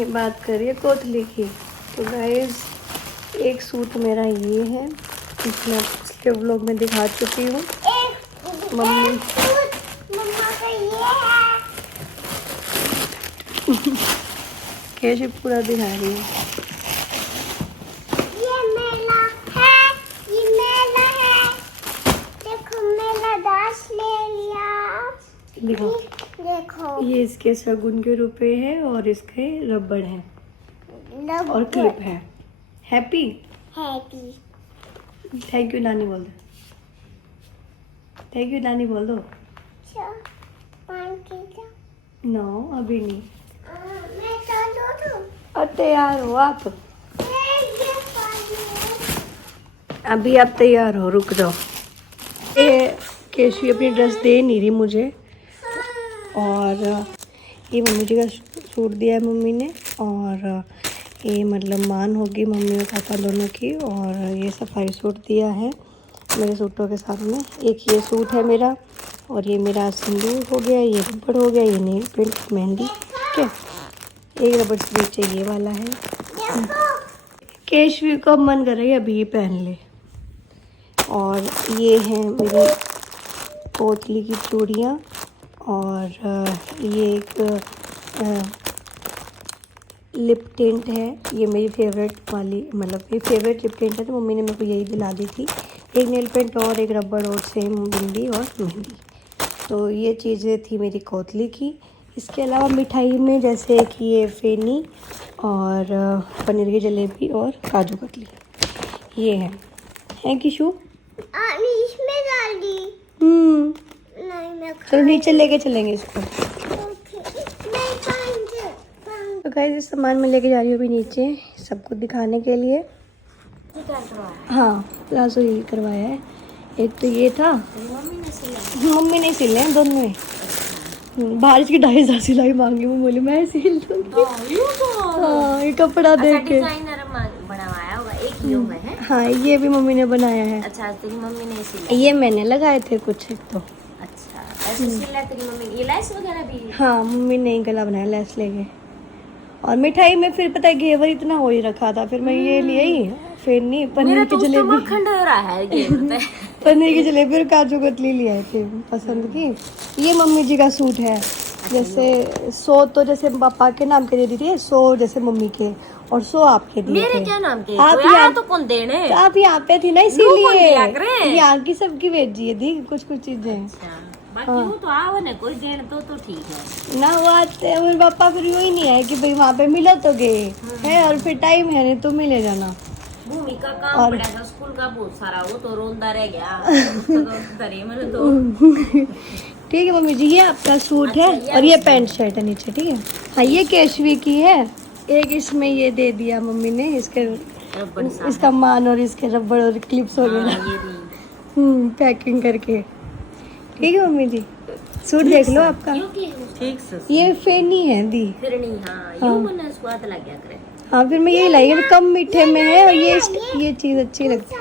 Mummy बात कर रही है कोतली की। तो गाइस एक सूट मेरा ये है, इसमें पिछले व्लॉग में दिखा चुकी हूँ। मम्मी मम्मा का ये है। कैसे पूरा दिखा रही है। ये मेला है, ये मेला है। देखो मेला दास ले लिया। देखो देखो ये इसके शगुन के रुपए हैं और इसके रबड़ है और क्लिप है। Happy happy. थैंक यू नानी बोल दो। थैंक यू नानी बोल दो। नो अभी नहीं। मैं चलो तो। और तैयार हो आप? अभी आप तैयार हो, रुक जाओ। ये केशवी अपनी ड्रेस दे नहीं रही मुझे, और ये मम्मी जी का सूट दिया है मम्मी ने, और ये मतलब मान होगी मम्मी और पापा दोनों की। और ये सफारी सूट दिया है मेरे सूटों के साथ में। एक ये सूट है मेरा, और ये मेरा सिंदूर हो गया, ये रबड़ हो गया, ये नेल पेंट मेहंदी। ठीक है, एक रबड़ स्लीव चाहिए, ये वाला है। केशवी को मन कर रही है अभी ये पहन ले। और ये है मेरी पोतली की चूड़ियाँ, और ये एक लिप टिंट है। ये मेरी फेवरेट वाली, मतलब ये फेवरेट लिप टिंट है, तो मम्मी ने मेरे को यही दिला दी थी। एक नेल पेंट और एक रबड़ और सेम बिंदी और मेहंदी। तो ये चीज़ें थी मेरी कोतली की। इसके अलावा मिठाई में जैसे कि ये फेनी और पनीर की जलेबी और काजू कतली, ये है किशु। इसमें डाल दी। नहीं मैं चलो नीचे लेके चलेंगे इसको। मैं तो गाइस इस सामान में लेके जा रही हूँ अभी नीचे, सबको दिखाने के लिए। हाँ प्लाजो यही करवाया है। एक तो ये था, मम्मी ने सिले हैं दोनों ही। बारिश की 2,500 सिलाई मांगी, मैं बोली मैं सिल दूंगी। हाँ ये कपड़ा देख के बनवाया होगा, एक ही होगा है। हाँ ये भी मम्मी ने बनाया है। अच्छा तेरी मम्मी ने सिला। ये मैंने लगाए थे कुछ तो। अच्छा ऐसे सिला तेरी मम्मी। ये लैस वगैरह भी? हाँ मम्मी ने ही गला बनाया लेस लेके। और मिठाई में फिर पता है घेवर इतना हो ही रखा था, फिर मैं ये ले आई फेनी, पनीर की जलेबी, पनीर की जलेबी और काजू कतली ले आए थे पसंद की। ये मम्मी जी का सूट है, जैसे 100 तो जैसे पापा के नाम के दे दी थी, 100 जैसे मम्मी के और 100 आपके दिए मेरे थे। क्या नाम के? आप तो यहाँ तो कौन देने? तो आप यहाँ पे थी ना, इसीलिए यहाँ की सबकी भेजी दी कुछ कुछ चीजें। बाकी वो तो आओ ना कोई देने तो ठीक है ना। वो आते हैं फिर पापा, फिर वही नहीं है कि भाई वहाँ पे मिला तो गए है, और फिर टाइम है नहीं तो मिले जाना। भूमि का काम और पड़ा था स्कूल का बहुत सारा, वो तो रोंदा रह गया। तो ठीक है मम्मी जी, ये आपका सूट है और ये पैंट शर्ट है नीचे। ठीक है, हाँ ये केशवी की है। एक इसमें ये दे दिया मम्मी ने, इसका मान और इसके रबड़ और क्लिप्स वगैरह पैकिंग करके। ठीक है मम्मी जी, सूट देख लो आपका। ठीक से ये फेनी है दी फिर नहीं। हाँ यूं मन स्वाद लग गया करे। हाँ फिर मैं यही लाई, कम मीठे में है, और ये चीज अच्छी लगती है।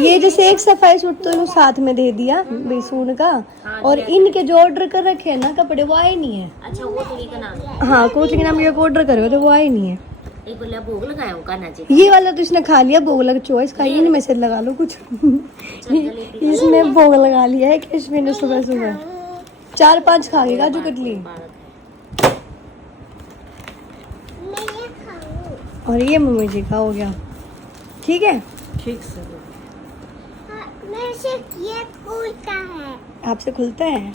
ये जैसे एक सफाई सूट तो साथ में दे दिया बेसून का, और इनके जो ऑर्डर कर रखे हैं ना कपड़े वो आए नहीं है। अच्छा वो तो का नाम। हाँ कोच के नाम ये ऑर्डर करे तो वो आए नहीं है। एक बोले भोग लगाया होगा ना जी। ये वाला तो इसने खा लिया, भोग लगा चॉइस का, इनमें से लगा लो कुछ। इसने भोग लगा लिया है कि इसमें सुबह सुबह 4-5 खा गई काजू कतली। और ये मम्मी जी का हो गया। ठीक है, ठीक से मेरे से ये खुलता है। आपसे खुलता है?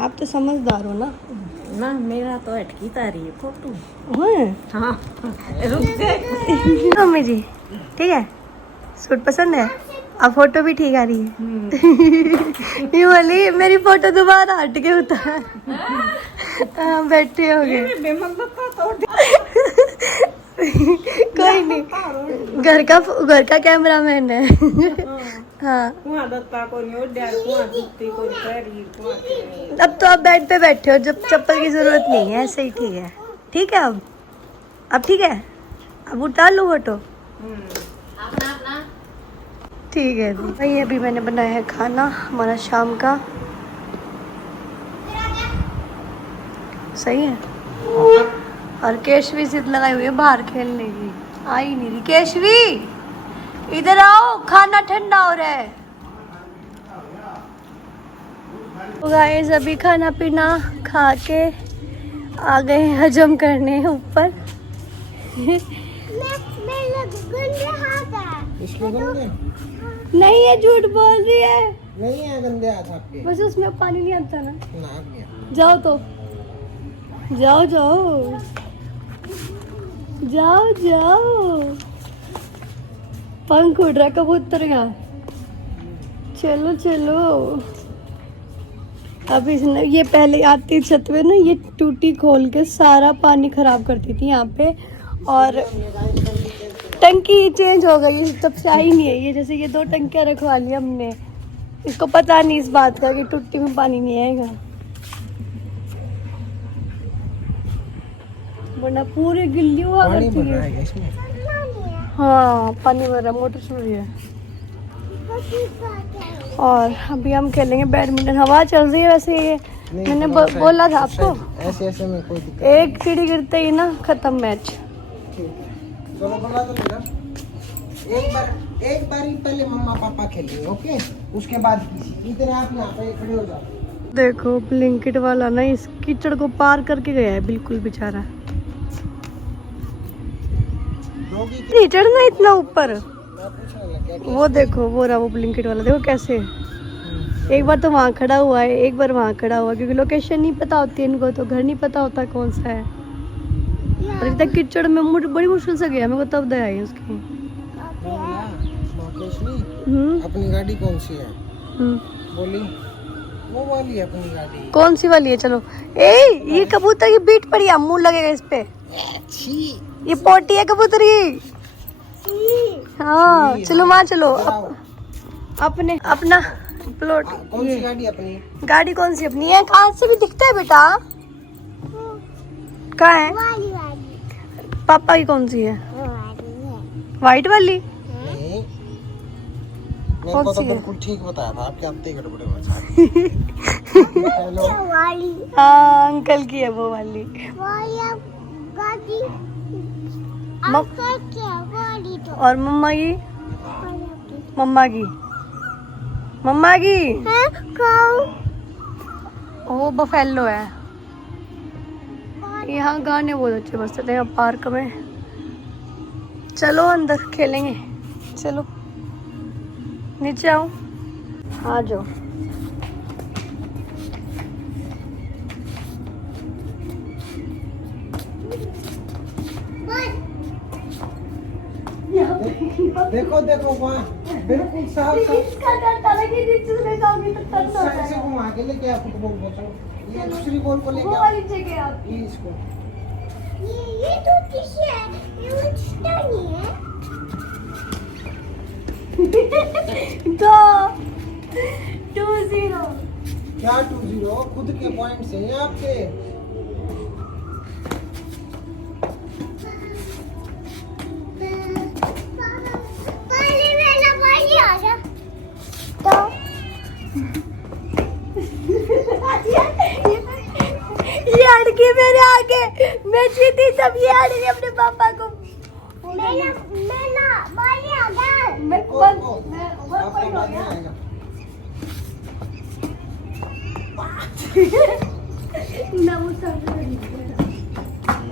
आप तो समझदार हो ना। ना मेरा तो अटकी तारी है फोटो। हाँ रुक गए मम्मी जी। ठीक है, सूट पसंद है, अब फोटो भी ठीक आ रही है। ये वाली मेरी फोटो दोबारा हट के उतार। हाँ बैठे हो गए। कोई नहीं, घर का कैमरामैन है। हाँ अब तो आप बेड पे बैठे हो, जब चप्पल की जरूरत नहीं है, ऐसे ही ठीक है। ठीक है अब ठीक है, अब उतार लो फोटो। ठीक है भाई, अभी मैंने बनाया है खाना हमारा शाम का। सही है, और केशवी जिद लगाई हुई है बाहर खेलने की, आई नहीं रही। केशवी इधर आओ, खाना ठंडा हो रहा है। तो गाइस अभी खाना पीना खा के आ गए हजम करने ऊपर। नहीं है, झूठ बोल रही है। नहीं है, गंदे हाथ आपके। बस उसमें पानी नहीं आता ना। ना गया। जाओ तो जाओ जाओ जाओ जाओ। पंख उड़ रहा कबूतर का। चलो चलो। अब इसने ये पहले आती छत पे ना, ये टूटी खोल के सारा पानी खराब करती थी यहाँ पे, और टंकी चेंज हो गई तब से आई नहीं है ये। जैसे ये 2 टंकियाँ रखवा ली हमने, इसको पता नहीं इस बात का कि टुट्टी में पानी नहीं आएगा, वरना पूरी गिल्ली हुआ करती है। हाँ पानी भर रहा, मोटर चल रही है। और अभी हम खेलेंगे बैडमिंटन। हवा चल रही है वैसे। ये मैंने बोला था आपको, ऐसे ऐसे में कोई दिक्कत एक सीढ़ी गिरते ही ना खत्म मैच। चलो बड़ा तो लेना। एक बारी पहले मम्मा पापा खेलेंगे, ओके? उसके बाद किसी इधर आप यहाँ पे खड़े हो जाओ। देखो ब्लिंकिट वाला ना इस कीचड़ को पार करके गया है बिल्कुल बेचारा। नहीं चढ़ना इतना ऊपर। वो देखो वो रहा वो ब्लिंकिट वाला, देखो कैसे। एक बार तो वहाँ खड़ा हुआ है, एक बार वहाँ खड़ा हुआ, क्योंकि लोकेशन नहीं पता होती है इनको, तो घर नहीं पता होता कौन सा है। और इतना कीचड़ में बड़ी मुश्किल से गया, मेरे को तब दया आई उसकी। अपनी गाड़ी कौन सी है? बोली वो वाली है अपनी गाड़ी। कौन सी वाली है? चलो ये कबूतर की बीट पड़ी है, मुंह लगेगा इस पे। ये पोटी है कबूतर की। हाँ चलो वहाँ चलो। अपने अपना प्लॉट। कौन सी गाड़ी अपनी? गाड़ी कौन सी अपनी है? कहाँ से भी दिखता है बेटा? कहाँ है? पापा की कौन सी है? व्हाइट वाली। नहीं, मेरे कौन को तो सी है? बिल्कुल ठीक बताया था, आपके हफ्ते गड़बड़े मचा रहे। हेलो। हाँ अंकल की है वो वाली। और मम्मा की? मम्मा की वो बफेलो है। यहाँ गाने बहुत अच्छे बजते हैं पार्क में। चलो अंदर खेलेंगे। चलो नीचे आओ, आ जाओ। देखो देखो वहाँ बिल्कुल साफ साइड से घुमा के लेके आ फुटबॉल बॉल। ये दूसरी बॉल को लेके आ। ये इसको ये तो किसी है, ये मुझता नहीं है। 2-0। क्या 2-0? खुद के पॉइंट्स हैं ये आपके। ये अड़की मेरे आगे, मैं जीती तब ये अड़की अपने पापा को।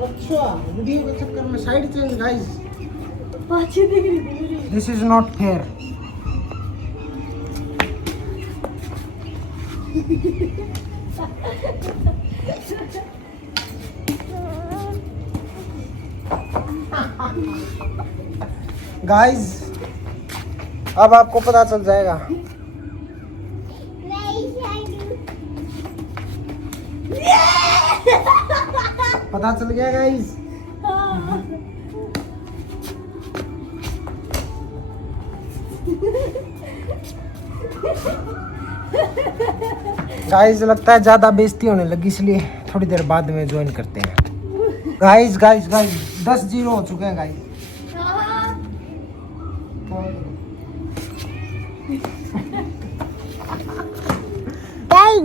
अच्छा वीडियो के चक्कर में side change guys. This is not fair. Guys अब आपको पता चल जाएगा। पता चल गया गाइस। गाइस लगता है ज्यादा बेइज्जती होने लगी, इसलिए थोड़ी देर बाद में ज्वाइन करते हैं। गाइस 10-0 हो चुके हैं गाइस।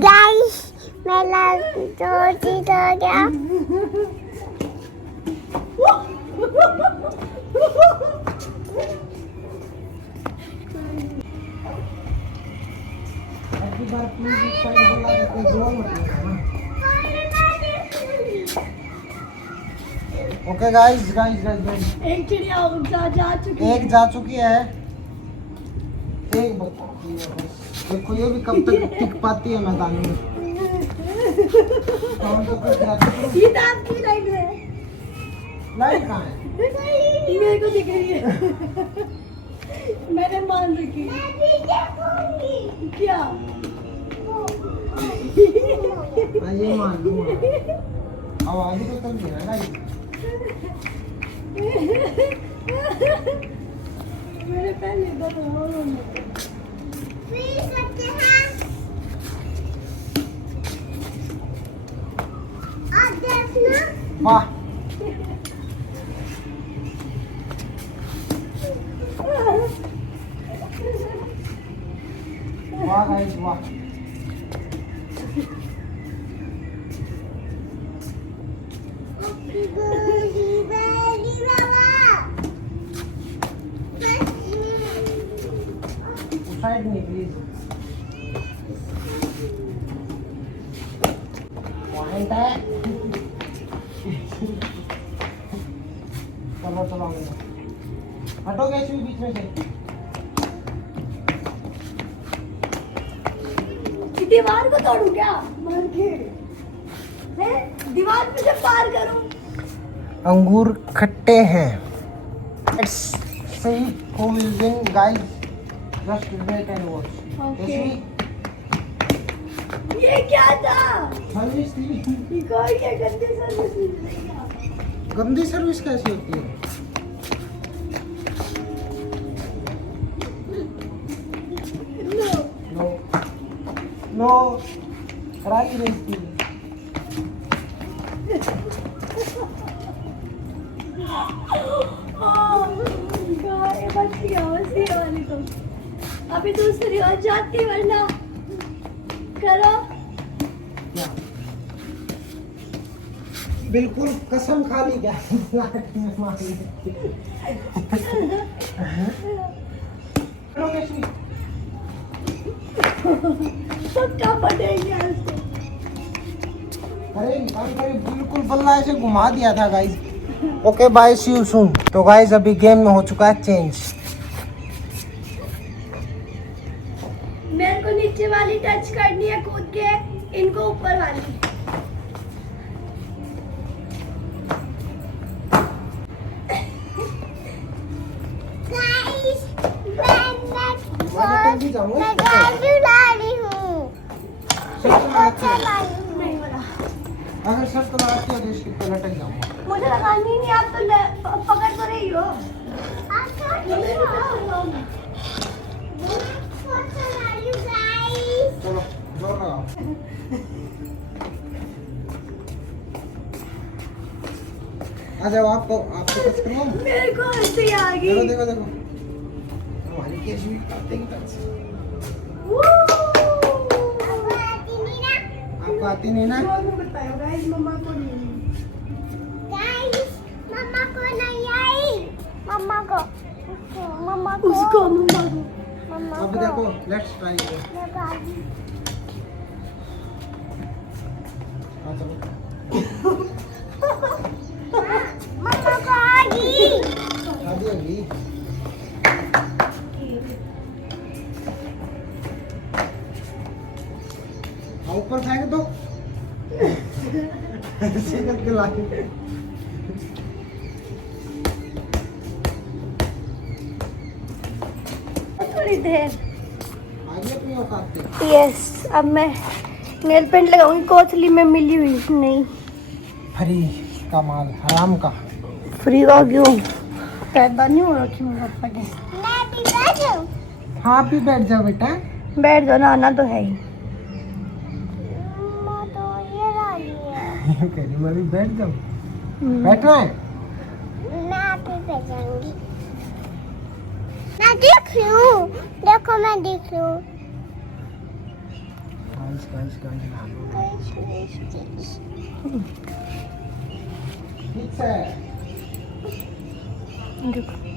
गाइस मेरा 2 जीत हो गया। एक बार प्लीज इस साइड बुला देते जोर मत लगाना। ओके गाइस गाइस गाइस एक चिड़िया जा चुकी है। एक जा चुकी है, एक बाकी है बस। देखो ये भी कब तक टिक पाती है मैदान में। कौन सा कुछ जाती है? ये तो आपकी लाइन है। लाइट कहाँ है? मेरे को दिख रही है। मैंने मान रखी। मैं भी देखूंगी। क्या? हाँ, ये मान लूँगा। अब आगे तो चल गया ना गाइस। मेरे पहले बताओ। फिर करते हैं। और देखना। वाह वाह गाइस वाह। गोली बेली बाबा। उस साइड नहीं प्लीज। पॉइंट है। चलो चलो हटोगे इसमें बीच में से। दीवार को तोड़ू क्या मार के? हैं? दीवार पे से पार करूं? अंगूर खट्टे हैं। Let's see who will win, guys. Just wait and watch. Okay. ऐसी ये क्या था? सर्विस थी। ये कोई क्या गंदी सर्विस मिलेगा? गंदी सर्विस कैसी होती है? नो। नो राई बेचती है। गाय बच गया बस ये वाली तो। अभी दूसरी और जाती वरना करो। क्या? बिल्कुल कसम खा ली क्या? पक्का पड़ेगी आज तो। अरे निकाल कर बिल्कुल बल्ला ऐसे घुमा दिया था guys. Okay bye see you soon. तो गाइस अभी गेम में हो चुका है चेंज। मेरे को नीचे वाली टच करनी है कूद के, इनको ऊपर वाली। गाइस मैं भी जाऊंगा। मैं गाड़ी ला रही हूँ। चला रही हूँ। नहीं वाला। अगर शर्त लगाती हो तो इसके पे लटक जाऊंगा। मुझे लगानी नहीं, आप तो पकड़ तो रही हो। चलो जोर लगाओ। आ जाओ आपको टच करो। मेरे को ऐसे ही आ देखो गई। देखो देखो हमारी केशवी करते ही टच। आपको आती नहीं ना? बताओ गाइस, मम्मा को नहीं। मम्मा को नहीं आई। मम्मा को मम्मा को उसको मम्मा को। मम्मा अब को देखो लेट्स ट्राई। मैं भागी। आ चलो। मम्मा को आ गई। शादी होगी। ऊपर फेंक दो। ऐसे करके लाए। थोड़ी देर। आगे अपनी औकात पे। यस, अब मैं नेल पेंट लगाऊंगी। कोचली में मिली हुई नहीं। फ्री का माल हराम का। फ्री का क्यों? पैदा नहीं हो रखी मेरे पापा के। मैं भी बैठूं। हाँ भी बैठ जाओ बेटा। बैठ जाओ ना, आना तो है ही। मम्मा तो ये वाली है। कह रही मैं भी बैठ जाऊँ। बैठना है। मैं भी बैठूंगी। मैं देख रही हूँ। देखो मैं देख रही हूँ। ठीक है। देखो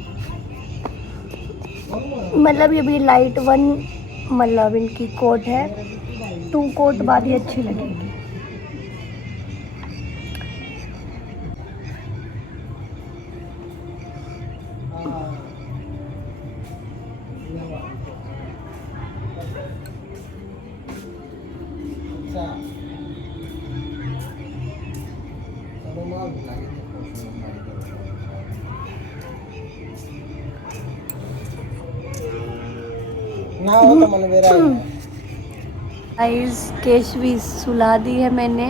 मतलब ये भी लाइट 1 मतलब इनकी कोट है, 2 कोट बाद ही अच्छी लगेगी। ना हो तो मन मेरा गाइस केशवी सुला दी है मैंने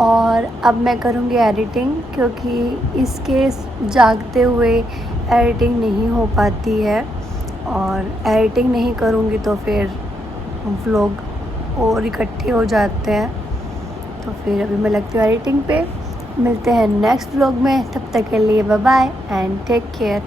और अब मैं करूँगी एडिटिंग, क्योंकि इसके जागते हुए एडिटिंग नहीं हो पाती है और एडिटिंग नहीं करूँगी तो फिर व्लॉग और इकट्ठे हो जाते हैं। तो फिर अभी मैं लगती हूँ एडिटिंग पे। मिलते हैं नेक्स्ट व्लॉग में, तब तक के लिए bye bye and take care.